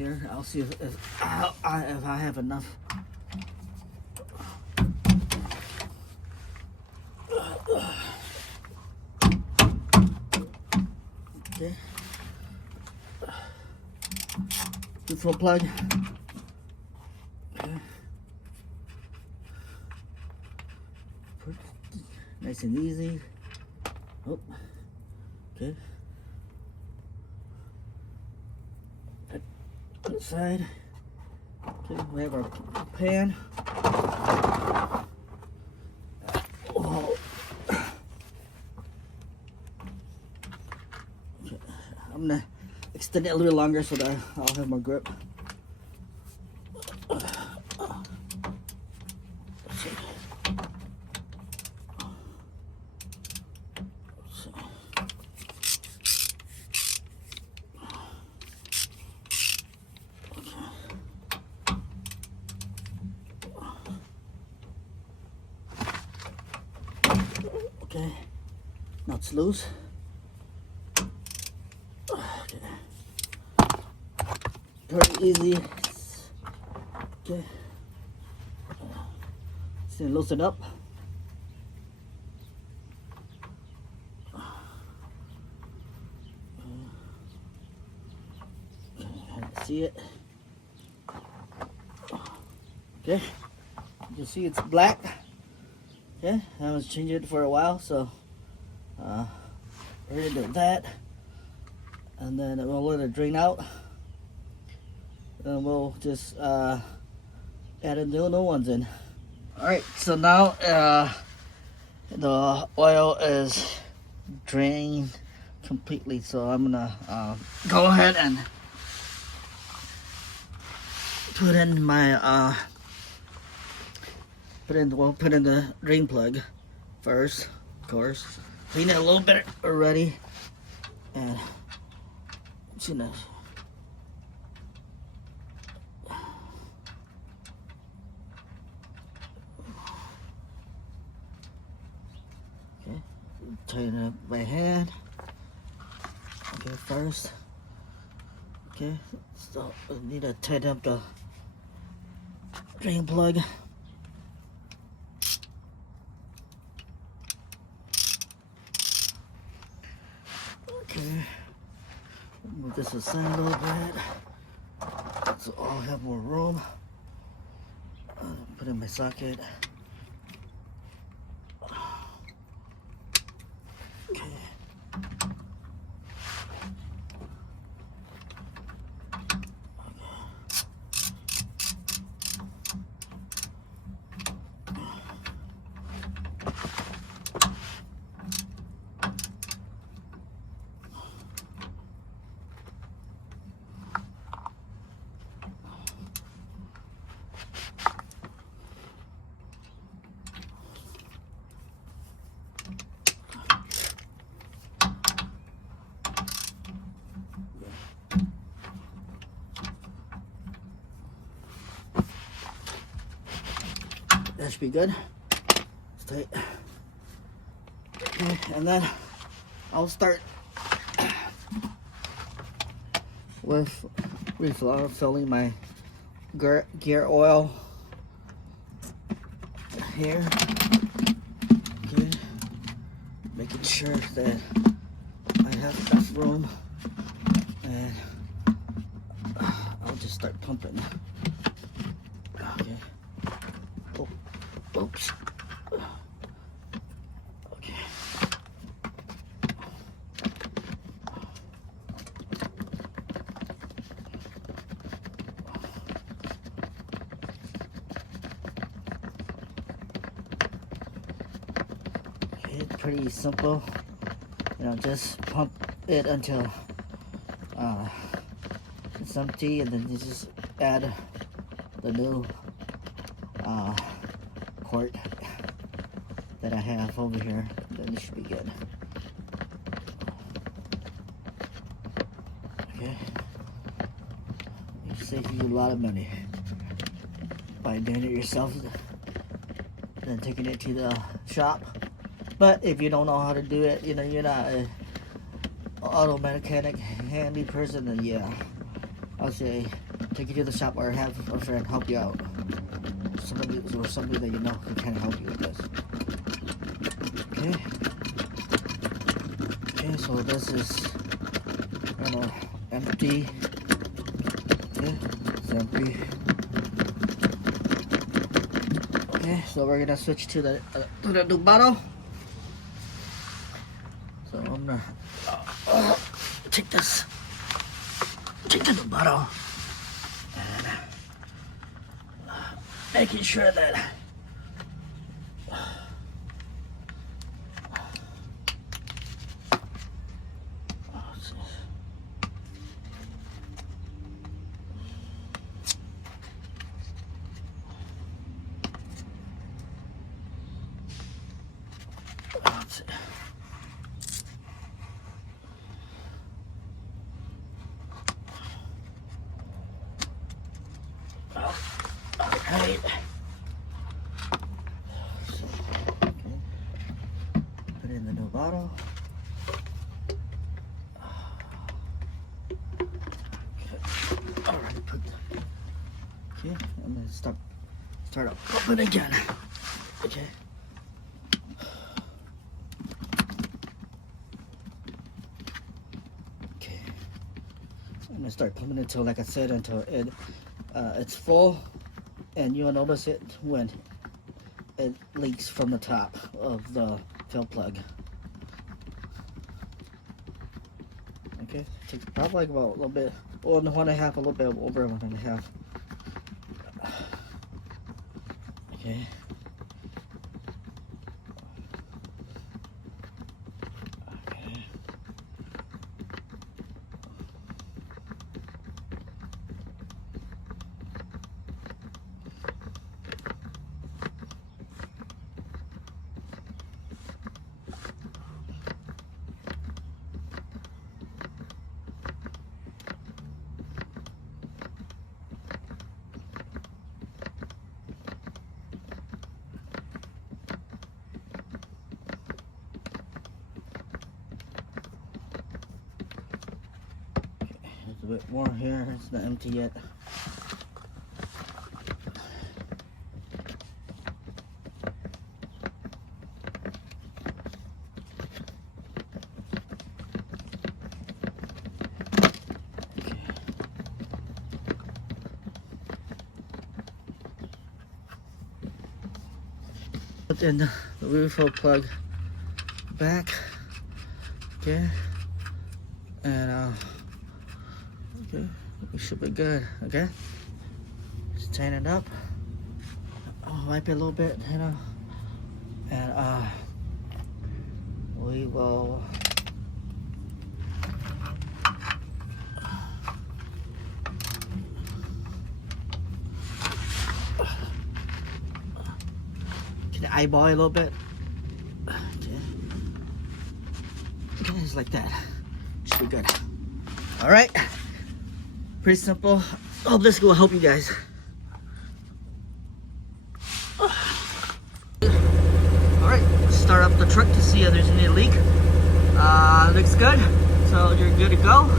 Here, I'll see if I have enough. Okay. Neutral plug. Okay. Nice and easy. Oh. Okay. Put it aside. Okay, we have our pan. Oh. Okay. I'm gonna extend it a little longer so that I'll have more grip. Okay, now it's loose. Okay. Very easy. Okay. So loosen up. See it? Okay. You see it's black. Okay, I was changing it for a while, so we're gonna do that, and then we'll let it drain out, and we'll just add a new ones in. All right, so now the oil is drained completely, so I'm gonna go ahead and put in my put in the drain plug first, of course. Clean it a little bit already, and it's gonna okay. Tighten up my hand. Okay, first. Okay, so I need to tighten up the drain plug. Okay, move this aside a little bit so I'll have more room. Put in my socket. Okay. That should be good. It's tight. Okay, and then I'll start with refilling my gear oil here. Okay, making sure that I have enough room, and I'll just start pumping. Okay. Oh, oops. Okay. It's pretty simple. You know, just pump it until it's empty, and then you just add the new quart that I have over here. Then it should be good. Okay. You save you a lot of money by doing it yourself than taking it to the shop. But if you don't know how to do it, you know, you're not an auto mechanic handy person, then yeah, I'll say take you to the shop or have a friend help you out. Somebody that you know who can help you with this. Okay. Okay, so this is empty. Okay, it's empty. Okay, so we're gonna switch to the new bottle. So I'm gonna take the new bottle and making sure that Alright. So, okay. Put it in the new bottle. Okay. Alright, okay, I'm gonna start up pumping again. Okay. Okay. I'm gonna start pumping until, like I said, until it's full, and you'll notice it when it leaks from the top of the fill plug. Okay, takes probably like about a little bit, well, a little bit over 1.5. Okay. A bit more here, it's not empty yet. Put in the refill plug back, okay, and okay, we should be good. Okay, just tighten it up. I'll wipe it a little bit, and we will eyeball a little bit. Okay, just like that. Should be good. All right, pretty simple. Hope this will help you guys. All right, let's start up the truck to see if there's any leak. Looks good, so you're good to go.